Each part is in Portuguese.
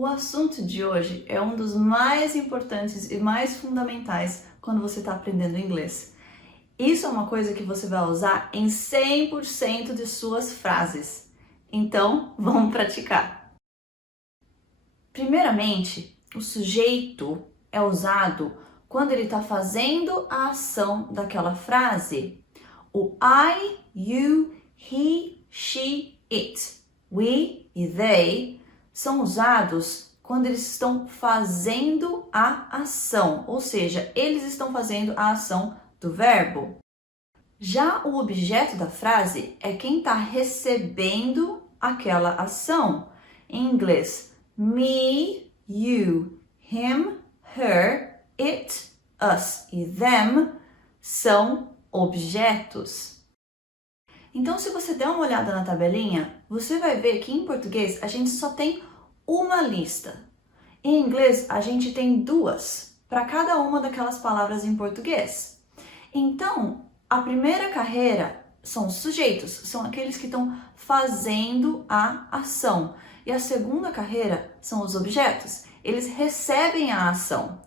O assunto de hoje é um dos mais importantes e mais fundamentais quando você está aprendendo inglês. Isso é uma coisa que você vai usar em 100% de suas frases. Então, vamos praticar. Primeiramente, o sujeito é usado quando ele está fazendo a ação daquela frase. O I, you, he, she, it, we e they são usados quando eles estão fazendo a ação, ou seja, eles estão fazendo a ação do verbo. Já o objeto da frase é quem está recebendo aquela ação. Em inglês, me, you, him, her, it, us e them são objetos. Então, se você der uma olhada na tabelinha, você vai ver que em português a gente só tem uma lista. Em inglês, a gente tem duas para cada uma daquelas palavras em português. Então, a primeira carreira são os sujeitos, são aqueles que estão fazendo a ação. E a segunda carreira são os objetos, eles recebem a ação.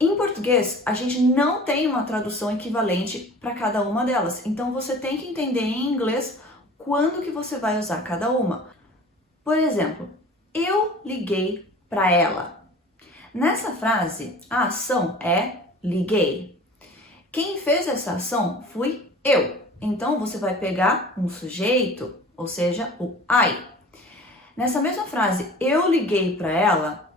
Em português, a gente não tem uma tradução equivalente para cada uma delas. Então, você tem que entender em inglês quando que você vai usar cada uma. Por exemplo, eu liguei para ela. Nessa frase, a ação é liguei. Quem fez essa ação fui eu. Então, você vai pegar um sujeito, ou seja, o I. Nessa mesma frase, eu liguei para ela,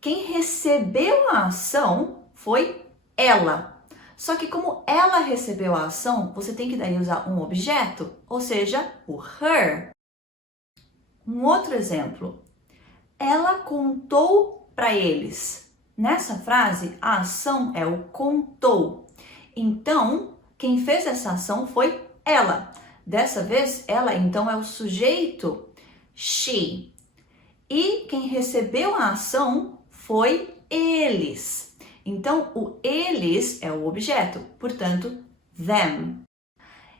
quem recebeu a ação foi ela. Só que como ela recebeu a ação, você tem que daí usar um objeto, ou seja, o her. Um outro exemplo. Ela contou para eles. Nessa frase, a ação é o contou. Então, quem fez essa ação foi ela. Dessa vez, ela então é o sujeito, she. E quem recebeu a ação foi eles. Então, o eles é o objeto, portanto, them.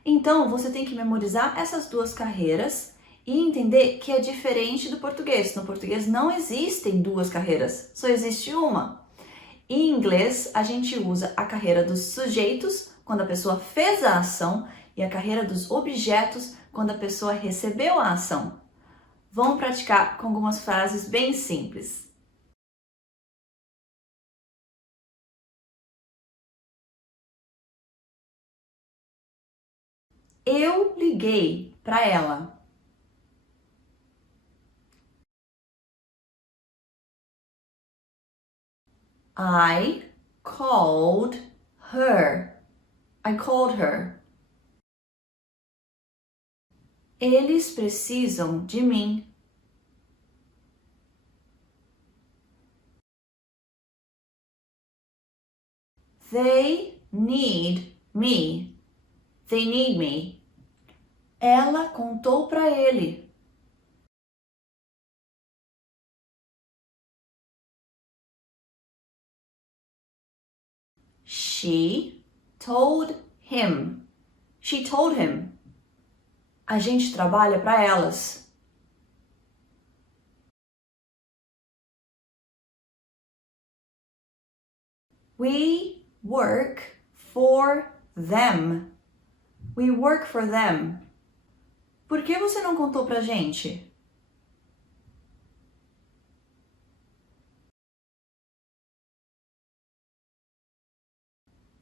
Então, você tem que memorizar essas duas carreiras e entender que é diferente do português. No português não existem duas carreiras, só existe uma. Em inglês, a gente usa a carreira dos sujeitos, quando a pessoa fez a ação, e a carreira dos objetos, quando a pessoa recebeu a ação. Vamos praticar com algumas frases bem simples. Eu liguei para ela. I called her. I called her. Eles precisam de mim. They need me. They need me. Ela contou para ele. She told him. She told him. A gente trabalha para elas. We work for them. We work for them. Por que você não contou pra gente?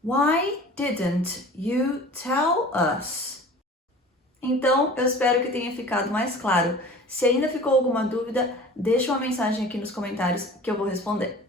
Why didn't you tell us? Então, eu espero que tenha ficado mais claro. Se ainda ficou alguma dúvida, deixa uma mensagem aqui nos comentários que eu vou responder.